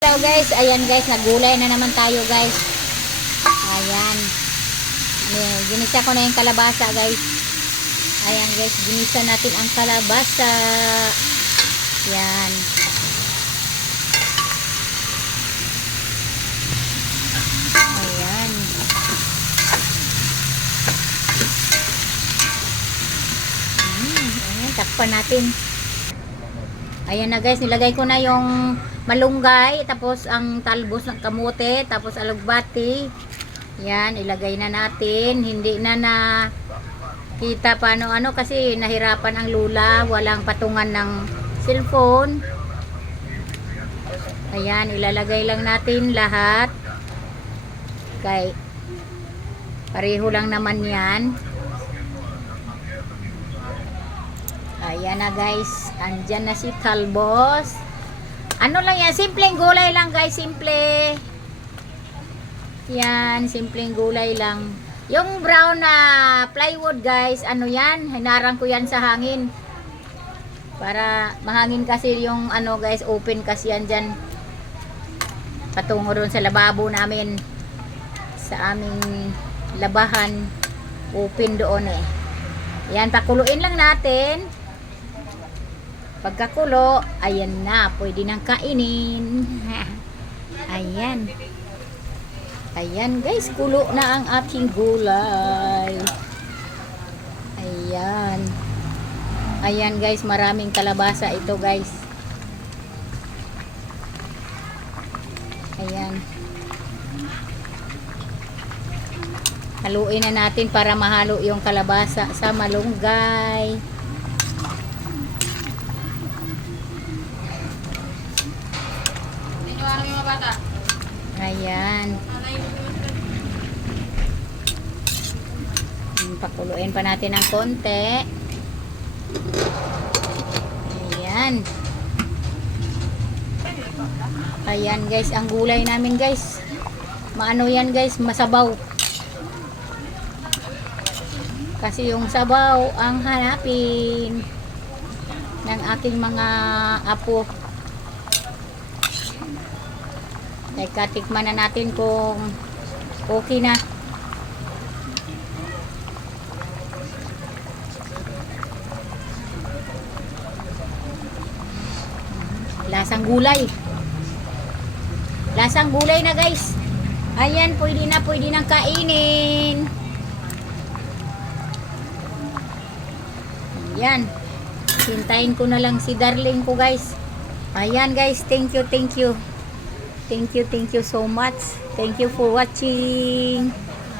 Hello guys, ayan guys, nagulay na naman tayo guys. Ayan. Ginisa ko na yung kalabasa guys. Ayan guys, ginisa natin ang kalabasa. Ayan. Ayan. Ayan, takpan natin. Ayan na guys, nilagay ko na yung malunggay, tapos ang talbos ng kamote, tapos alugbati. Yan, ilagay na natin. Hindi na kita paano kasi nahirapan ang lula, walang patungan ng cellphone. Ayan, ilalagay lang natin lahat. Kay pareho lang naman yan. Ayan na guys, andyan na si talbos. Ano lang yan, simpleng gulay lang guys, simple. Yan, simpleng gulay lang. Yung brown na plywood guys, ano yan, hinarang ko yan sa hangin. Para mahangin kasi yung guys, open kasi yan dyan. Patungo doon sa lababo namin. Sa aming labahan, open doon eh. Yan, pakuluin lang natin. Pagkakulo, ayan na, pwede nang kainin. Ayan. Ayan guys, kulo na ang ating gulay. Ayan. Ayan guys, maraming kalabasa ito guys. Ayan. Haluin na natin para mahalo yung kalabasa sa malunggay. Ayan. Pakuluin pa natin ng konti. Ayan. Ayan guys, ang gulay namin guys. Maano yan guys, masabaw. Kasi yung sabaw ang hanapin ng aking mga apo. Katikman na natin kung okay na. Lasang gulay. Lasang gulay na guys. Ayan, pwede nang kainin. Ayan. Hintayin ko na lang si darling ko guys. Ayan guys, thank you. Thank you so much. Thank you for watching.